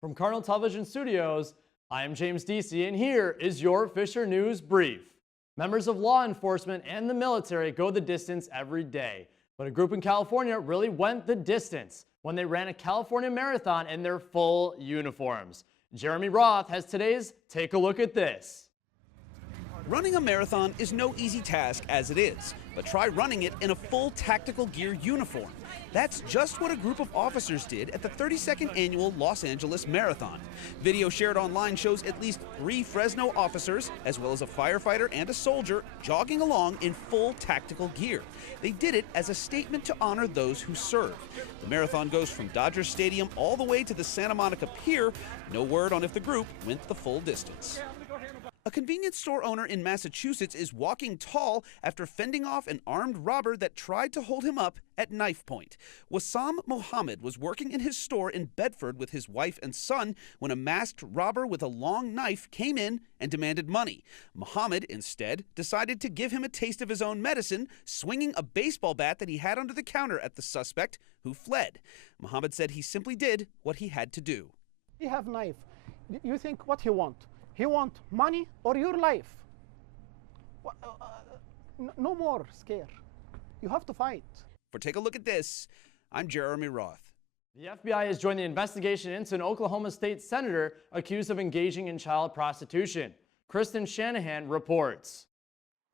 From Cardinal Television Studios, I am James Deasy, and here is your Fisher News Brief. Members of law enforcement and the military go the distance every day, but a group in California really went the distance when they ran a California marathon in their full uniforms. Jeremy Roth has today's Take a Look at This. Running a marathon is no easy task as it is, but try running it in a full tactical gear uniform. That's just what a group of officers did at the 32nd annual Los Angeles Marathon. Video shared online shows at least 3 Fresno officers, as well as a firefighter and a soldier, jogging along in full tactical gear. They did it as a statement to honor those who serve. The marathon goes from Dodger Stadium all the way to the Santa Monica Pier. No word on if the group went the full distance. A convenience store owner in Massachusetts is walking tall after fending off an armed robber that tried to hold him up at knife point. Wassam Mohammed was working in his store in Bedford with his wife and son when a masked robber with a long knife came in and demanded money. Mohammed instead decided to give him a taste of his own medicine, swinging a baseball bat that he had under the counter at the suspect, who fled. Mohammed said he simply did what he had to do. He have knife. You think what he want? He want money or your life? No more scare. You have to fight. For Take a Look at This, I'm Jeremy Roth. The FBI has joined the investigation into an Oklahoma state senator accused of engaging in child prostitution. Kristen Shanahan reports.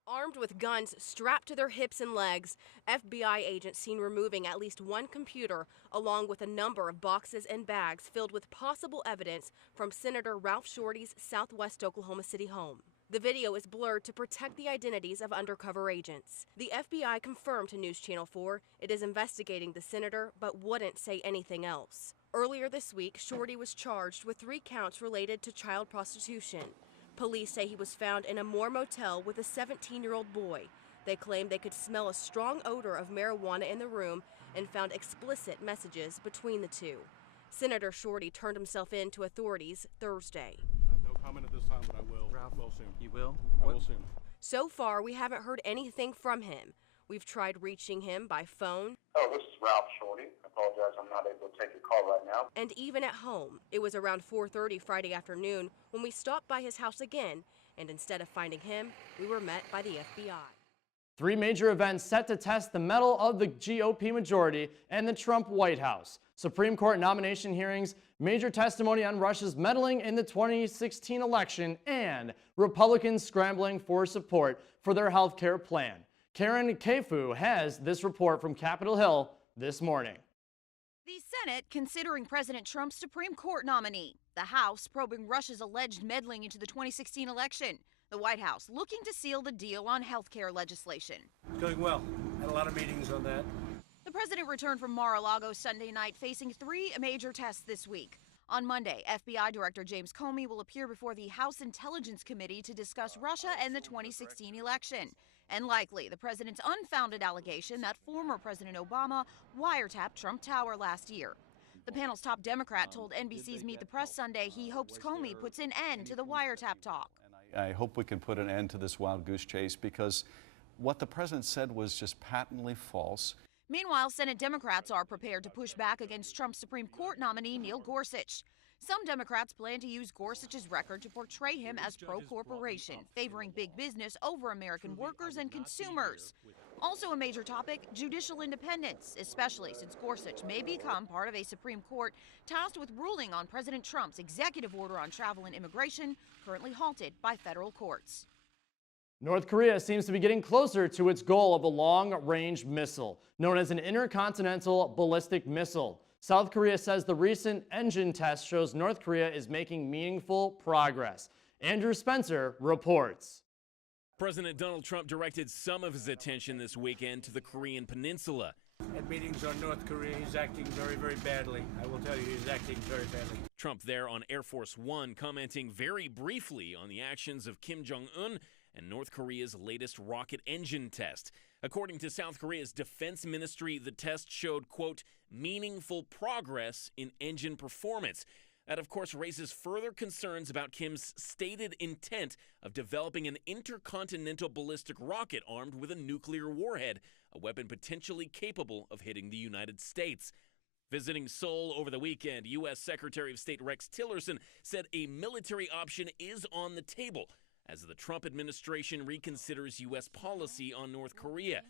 Armed with guns strapped to their hips and legs, FBI agents seen removing at least one computer along with a number of boxes and bags filled with possible evidence from Senator Ralph Shorty's Southwest Oklahoma City home. The video is blurred to protect the identities of undercover agents. The FBI confirmed to News Channel 4 it is investigating the senator but wouldn't say anything else. Earlier this week, Shorty was charged with 3 counts related to child prostitution. Police say he was found in a Moore motel with a 17-year-old boy. They claim they could smell a strong odor of marijuana in the room and found explicit messages between the two. Senator Shorty turned himself in to authorities Thursday. I have no comment at this time, but I will. Ralph will soon. You will? I will soon. So far, we haven't heard anything from him. We've tried reaching him by phone. Oh, this is Ralph Shorty. I apologize, I'm not able to take your call right now. And even at home. It was around 4:30 Friday afternoon when we stopped by his house again, and instead of finding him, we were met by the FBI. 3 major events set to test the mettle of the GOP majority and the Trump White House. Supreme Court nomination hearings, major testimony on Russia's meddling in the 2016 election, and Republicans scrambling for support for their health care plan. Karen Kefu has this report from Capitol Hill this morning. The Senate considering President Trump's Supreme Court nominee. The House probing Russia's alleged meddling into the 2016 election. The White House looking to seal the deal on health care legislation. It's going well. Had a lot of meetings on that. The president returned from Mar-a-Lago Sunday night facing 3 major tests this week. On Monday, FBI Director James Comey will appear before the House Intelligence Committee to discuss Russia and the 2016 election. And likely the president's unfounded allegation that former President Obama wiretapped Trump Tower last year. The panel's top Democrat told NBC's Meet the Press Sunday he hopes Comey puts an end to the wiretap talk. I hope we can put an end to this wild goose chase because what the president said was just patently false. Meanwhile, Senate Democrats are prepared to push back against Trump's Supreme Court nominee Neil Gorsuch. Some Democrats plan to use Gorsuch's record to portray him as pro-corporation, favoring big business over American workers and consumers. Also a major topic, judicial independence, especially since Gorsuch may become part of a Supreme Court tasked with ruling on President Trump's executive order on travel and immigration, currently halted by federal courts. North Korea seems to be getting closer to its goal of a long-range missile, known as an intercontinental ballistic missile. South Korea says the recent engine test shows North Korea is making meaningful progress. Andrew Spencer reports. President Donald Trump directed some of his attention this weekend to the Korean Peninsula. At meetings on North Korea, he's acting very, very badly. I will tell you, he's acting very badly. Trump there on Air Force One commenting very briefly on the actions of Kim Jong-un and North Korea's latest rocket engine test. According to South Korea's defense ministry, the test showed, quote, meaningful progress in engine performance. That, of course, raises further concerns about Kim's stated intent of developing an intercontinental ballistic rocket armed with a nuclear warhead, a weapon potentially capable of hitting the United States. Visiting Seoul over the weekend, U.S. Secretary of State Rex Tillerson said a military option is on the table as the Trump administration reconsiders U.S. policy on North Korea.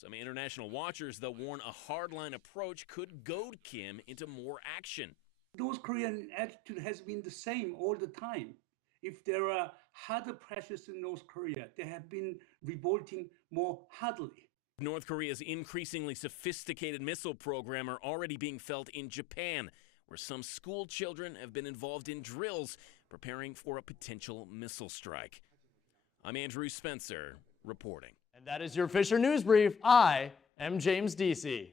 Some international watchers, though, warn a hardline approach could goad Kim into more action. North Korean attitude has been the same all the time. If there are harder pressures in North Korea, they have been revolting more hardly. North Korea's increasingly sophisticated missile program are already being felt in Japan, where some school children have been involved in drills preparing for a potential missile strike. I'm Andrew Spencer, reporting. And that is your Fisher News Brief. I am James Deasy.